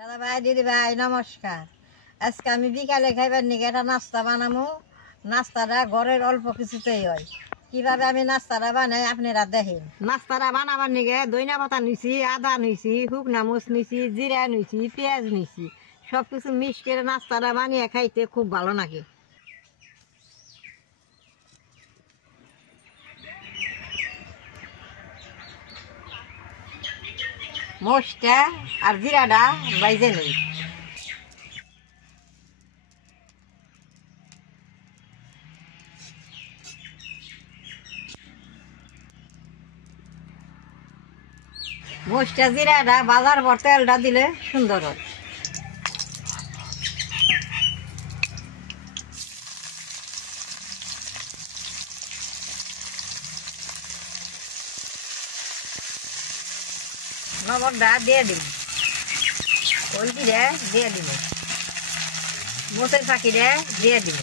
দাদা ভাই দিদি ভাই নমস্কার। আজকে আমি বিকালে খাইবার নিকে একটা নাস্তা বানাবো। নাস্তাটা ঘরের অল্প কিছুতেই হয়। কিভাবে আমি নাস্তাটা বানাই আপনারা দেখেন। নাস্তাটা বানাবার নিকে দইনা পাতা নিছি, আদা নিছি, শুকনা মরিচ নিছি, জিরা নিছি, পেঁয়াজ নিছি, সব কিছু মিক্স করে নাস্তাটা বানিয়ে খাইতে খুব ভালো লাগে। মরিচটা আর জিরাটা বাইজে নই। মরিচটা জিরাটা বাজার পর তেলটা দিলে সুন্দর হয়। লবণটা দিয়ে দিন, হলদিটা দিয়ে দিব, মরিচের ফাঁকিটা দিয়ে দিব।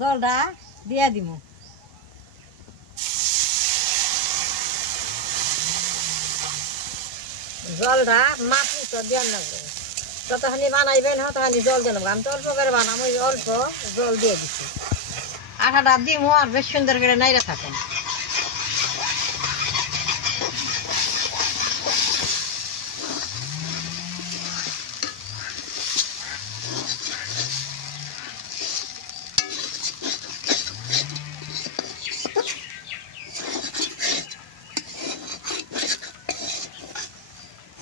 জলটা দিয়ে দিব। জলটা মাছ তো দিয়ে লাগবে, যতখানি বানাইবেন ততখানি জল দিয়ে নেবো। আমি তো অল্প করে বানাবো, অল্প জল দিয়ে দিচ্ছি। আটাটা দিব আর বেশ সুন্দর করে নাইড়ে থাকেন।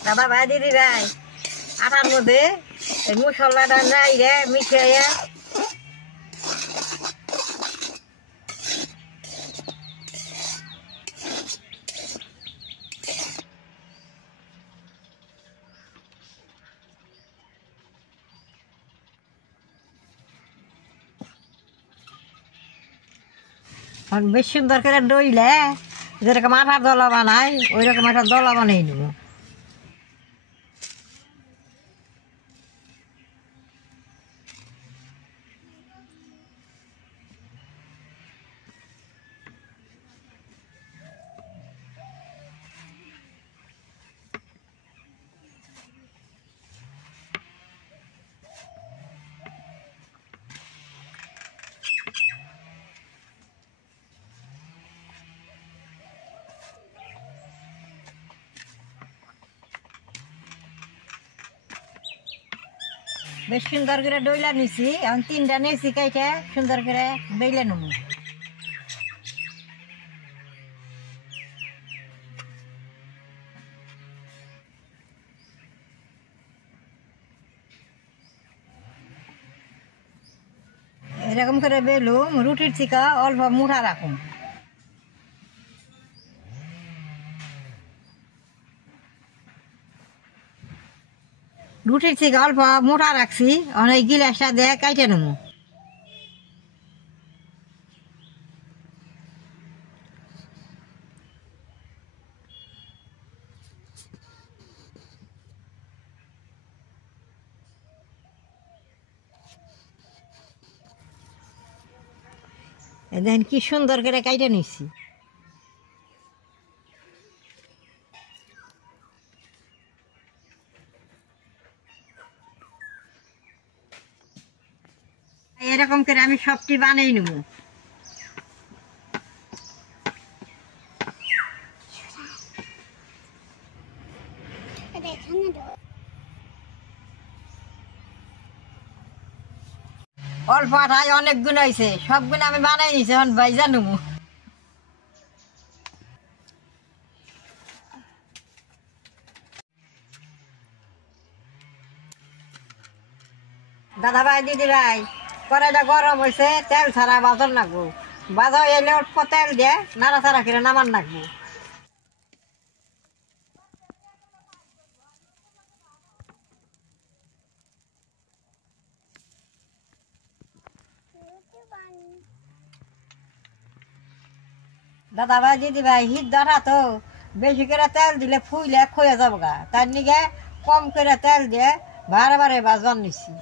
দাদা ভাই দিদি ভাই, আটার মধ্যে এই মশলাটা নাইড়ে মিশিয়ে বেশ সুন্দর করে ডইলে যেরকম আটার দলা বানাই ওই রকম একটা দলা বানিয়ে নেব। বেশ সুন্দর করে ডইলা নিছি, এখন তিনটা নিয়েছি কাইটা সুন্দর করে ডইলে নেব। এরকম করে বেলুম, রুটির চিকা অল্প মুঠা রাখুন। রুটির চিকা অল্প মোটা রাখছি, অনেক গিলাসটা দিয়ে কাইটে নেব। দেখেন কি সুন্দর করে কাইটে নিচ্ছি। এরকম করে আমি সবটি বানিয়ে নেব। অল্প আটায় অনেক গুণ হয়েছে, সব গুণ আমি বানাই নিছি, এখন বাইজা নেব। দাদা ভাই দিদি ভাই, কড়াইটা গরম হয়েছে, তেল ছাড়া বাজন লাগবো। বাজা এলে অল্প তেল দিয়ে নাড়াচাড়া করে নামান লাগবো। দাদা ভাই দিদি ভাই হিট ধরা তো, বেশি করে তেল দিলে ফুইলে খয়ে যাবো গা, তার নিগে কম করে তেল দিয়ে বারে বারে বাজন নিছি।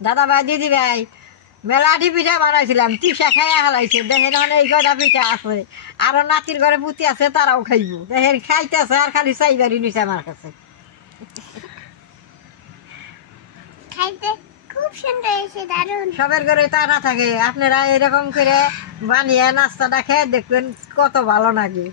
দাদা ভাই দিদি ভাই মেলাটি পিঠা বানাইছিলাম, তিসা খাইয়া হালাইছে। দেখেন মানে এই কটা পিঠা আছে, আরো নাতির ঘরে পুতি আছে, তারাও খাইব। দেখেন খাইতেছে আর খালি চাইবারি নিছে আমার কাছে। খাইতে খুব সুন্দর হয়েছে, দারুণ। সবের ঘরে তা না থাকে, আপনারা এরকম করে বানিয়ে নাস্তাটা খেয়ে দেখবেন কত ভালো লাগে।